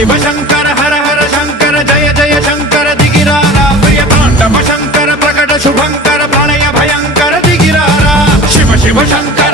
शिव शंकर हर हर शंकर जय जय शंकर दिगिरारा प्रिय तांडव शंकर प्रकट शुभंकर प्रलय भयंकर दिगिरारा शिव शिव शंकर